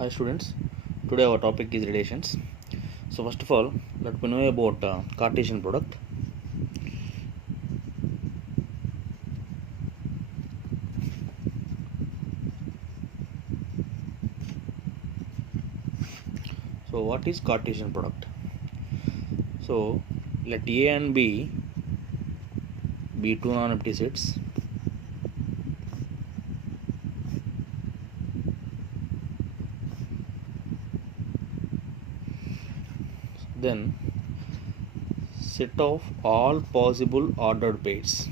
Hi students, today our topic is relations. So first of all, let me know about Cartesian product. So what is Cartesian product? So let A and B be two non-empty sets. Then set of all possible ordered pairs.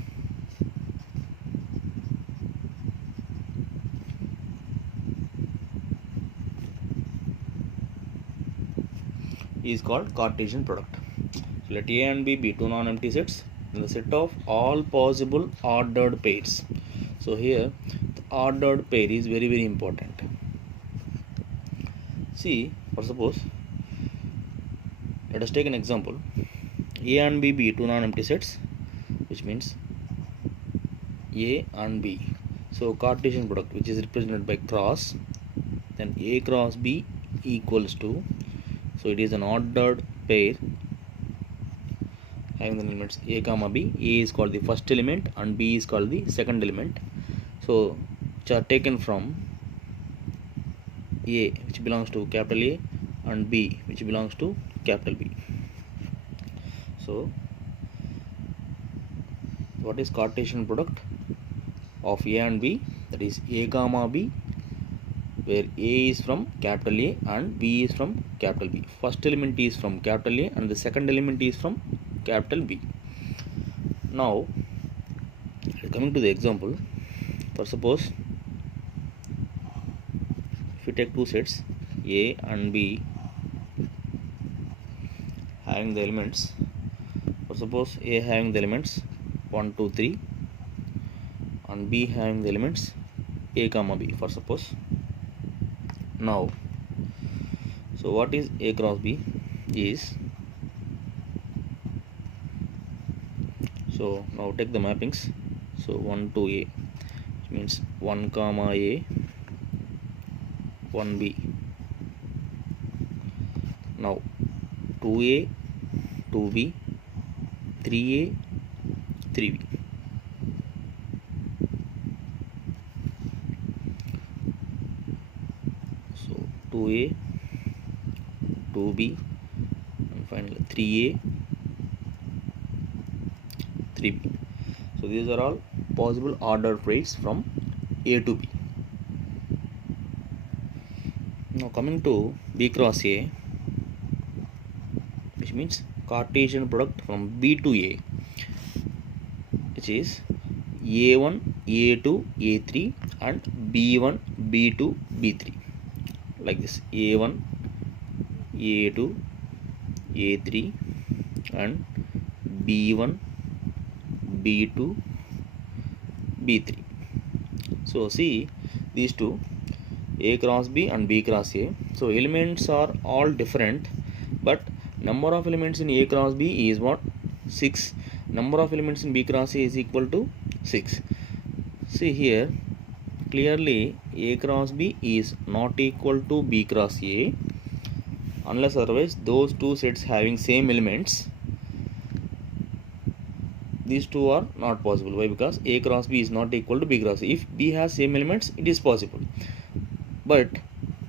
Is called Cartesian product. So let A and B be two non-empty sets. Then the set of all possible ordered pairs. So here the ordered pair is very important. See, for suppose, let us take an example. A and B be two non-empty sets, which means A and B. So Cartesian product, which is represented by cross, then A cross B equals to, so it is an ordered pair having the elements A comma B. A is called the first element and B is called the second element. So which are taken from A, which belongs to capital A, and B, which belongs to capital B. So what is Cartesian product of A and B? That is A comma B, where A is from capital A and B is from capital B. First element is from capital A and the second element is from capital B. Now coming to the example, for suppose if you take two sets A and B having the elements, for suppose A having the elements 1, 2, 3 and B having the elements A comma B, for suppose. Now so what is A cross B is, so now take the mappings. So 1 to A, which means 1 comma A, 1 B. Now 2A, 2B, 3A, 3B. So 2A, 2B, and finally 3A, 3B. So these are all possible ordered pairs from A to B. Now coming to B cross A, which means Cartesian product from B to A, which is A1, A2, A3 and B1, B2, B3, like this: A1, A2, A3 and B1, B2, B3. So see these two, A cross B and B cross A. So elements are all different, but number of elements in A cross B is what? 6. Number of elements in B cross A is equal to 6. See here clearly A cross B is not equal to B cross A, unless otherwise those two sets having same elements, these two are not possible. Why? Because A cross B is not equal to B cross A. If B has same elements, it is possible, but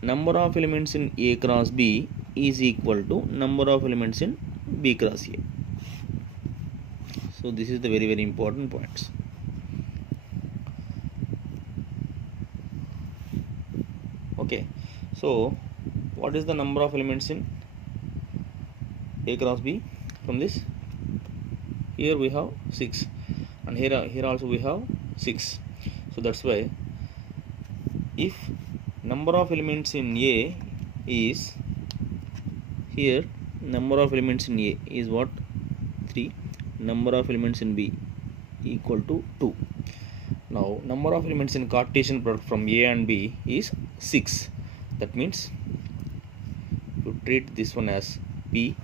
number of elements in A cross B is equal to number of elements in B cross A. So this is the very important points. Okay, so what is the number of elements in A cross B from this? Here we have 6 and here also we have 6. So that's why if number of elements in A is, here number of elements in A is what? 3. Number of elements in B equal to 2. Now number of elements in Cartesian product from A and B is 6. That means you treat this one as P,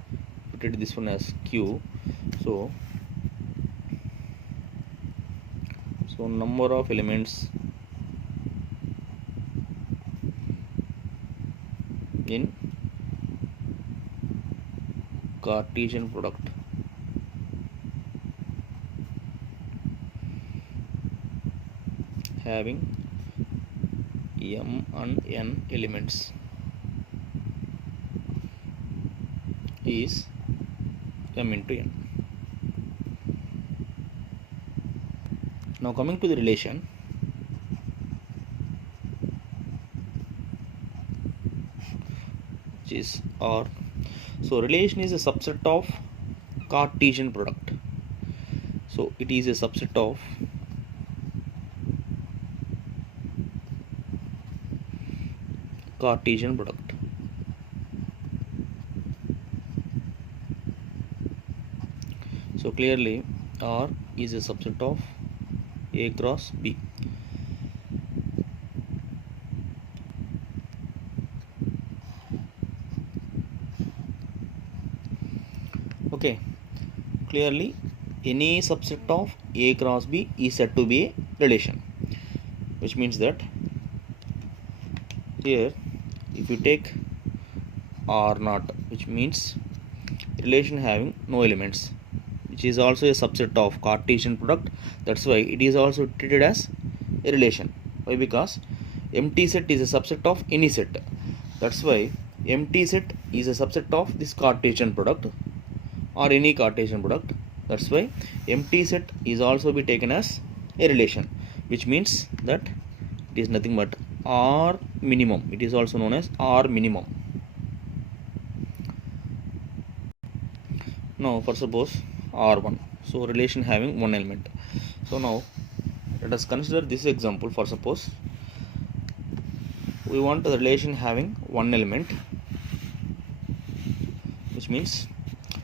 you treat this one as Q. So number of elements in Cartesian product having m and n elements is m into n. Now coming to the relation, which is R. So relation is a subset of Cartesian product. So it is a subset of Cartesian product. So clearly R is a subset of A cross B. Okay, clearly any subset of A cross B is said to be a relation, which means that here if you take R naught, which means relation having no elements, which is also a subset of Cartesian product, that's why it is also treated as a relation. Why? Because empty set is a subset of any set, that's why empty set is a subset of this Cartesian product or any Cartesian product, that's why empty set is also be taken as a relation, which means that it is nothing but R minimum. It is also known as R minimum. Now for suppose R1, so relation having one element. So now let us consider this example. For suppose we want the relation having one element, which means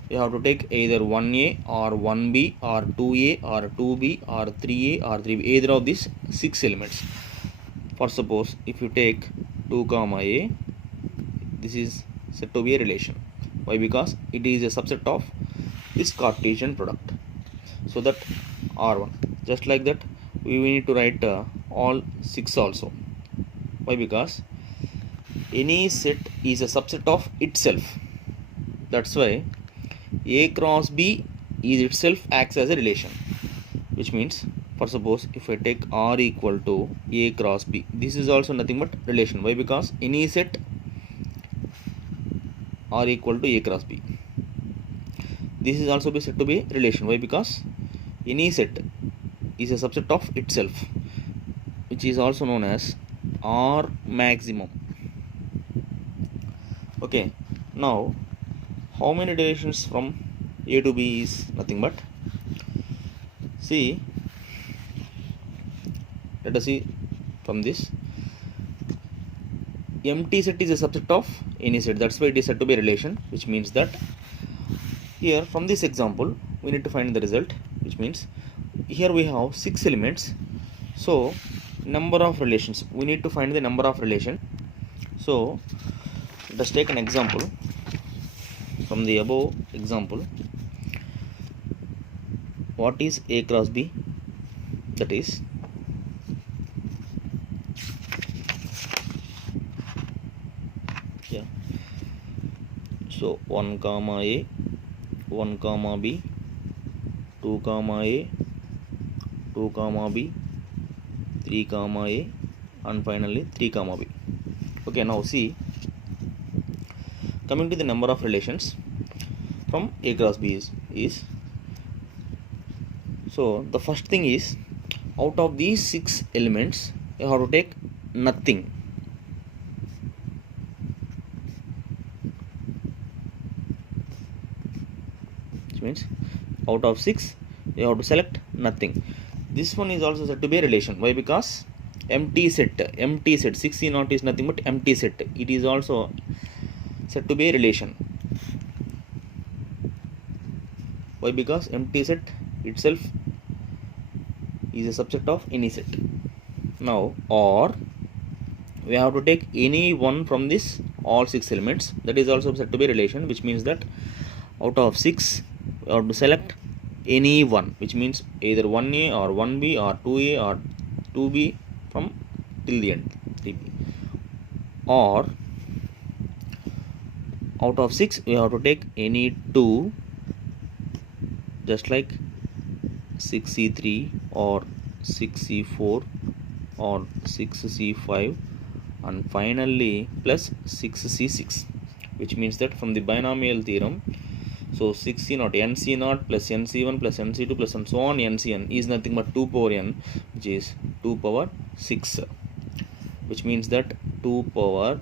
you have to take either 1a or 1b or 2a or 2b or 3a or 3b, either of these 6 elements. For suppose if you take 2 comma a, this is said to be a relation. Why? Because it is a subset of this Cartesian product. So that R1, just like that we need to write all 6 also. Why? Because any set is a subset of itself, that's why A cross B is itself acts as a relation, which means for suppose if I take R equal to A cross B, this is also nothing but relation. Why? Because any set R equal to A cross B, this is also be said to be relation. Why? Because any set is a subset of itself, which is also known as R maximum. Okay, now how many relations from A to B is nothing but, see, let us see from this, empty set is a subset of any set, that's why it is said to be a relation, which means that here from this example we need to find the result, which means here we have 6 elements, so number of relations, we need to find the number of relation. So let us take an example from the above example. What is A cross B? That is so 1 comma A, 1 comma B, 2 comma A, 2 comma B, 3 comma A, and finally 3 comma B. Okay, now see, coming to the number of relations from A cross B is so the first thing is, out of these 6 elements you have to take nothing. Which means out of 6 you have to select nothing. This one is also said to be a relation. Why? Because empty set 6C0 is nothing but empty set, it is also said to be a relation. Why? Because empty set itself is a subset of any set. Now, or we have to take any one from this all 6 elements, that is also said to be a relation, which means that out of 6 we have to select any one, which means either 1a or 1b or 2a or 2b from till the end 3b, or out of 6 we have to take any 2, just like 6C3 or 6C4 or 6C5 and finally plus 6C6, which means that from the binomial theorem, so 6C0 NC0 plus NC1 plus NC2 plus and so on NCn is nothing but 2 power n, which is 2 power 6, which means that 2 power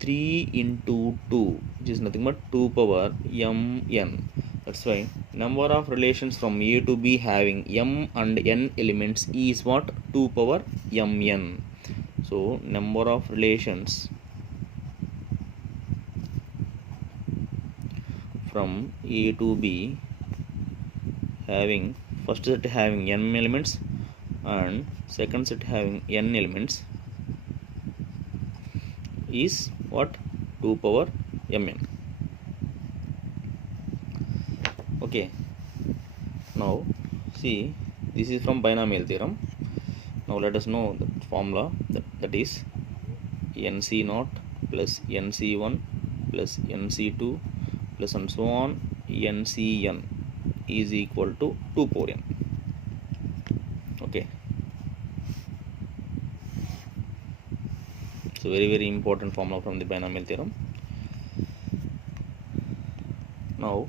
3 into 2, which is nothing but 2 power mn. That's why number of relations from A to B having m and n elements is what? 2 power mn. So number of relations from A to B having first set having n elements and second set having n elements is what? 2 power mn. Okay, now see, this is from binomial theorem. Now let us know the formula, that is NC0 plus NC1 plus NC2 plus and so on NCn is equal to 2 power n. Okay, so very important formula from the binomial theorem. Now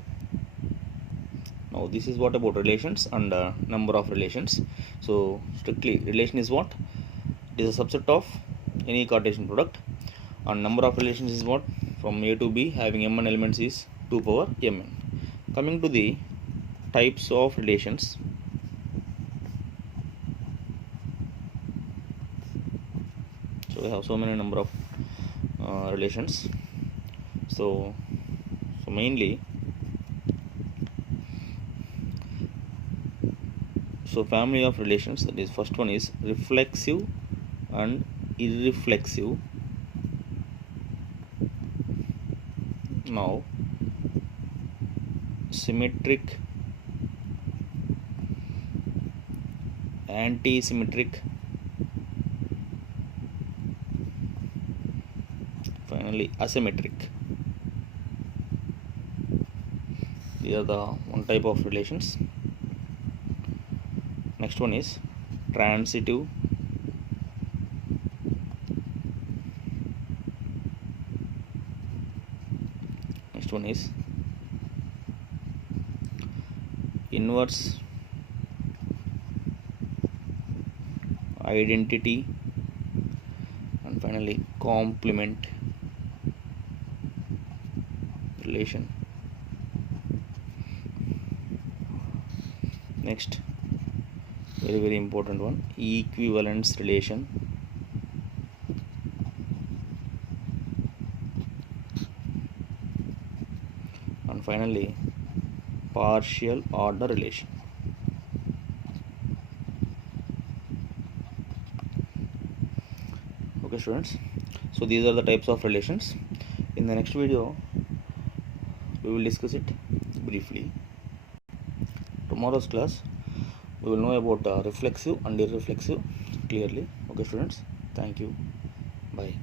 this is what about relations and number of relations. So strictly relation is what? It is a subset of any Cartesian product, and number of relations is what? From A to B having mn elements is 2 power mn. Coming to the types of relations, so we have so many number of relations. So mainly, so family of relations, that is first one is reflexive and irreflexive. Now symmetric, anti-symmetric, finally asymmetric. These are the one type of relations. Next one is transitive, next one is inverse, identity, and finally complement relation. Next, very important one, equivalence relation. And finally partial order relation. Okay students, so these are the types of relations. In the next video we will discuss it briefly. Tomorrow's class we will know about reflexive and irreflexive clearly. Okay students, thank you, bye.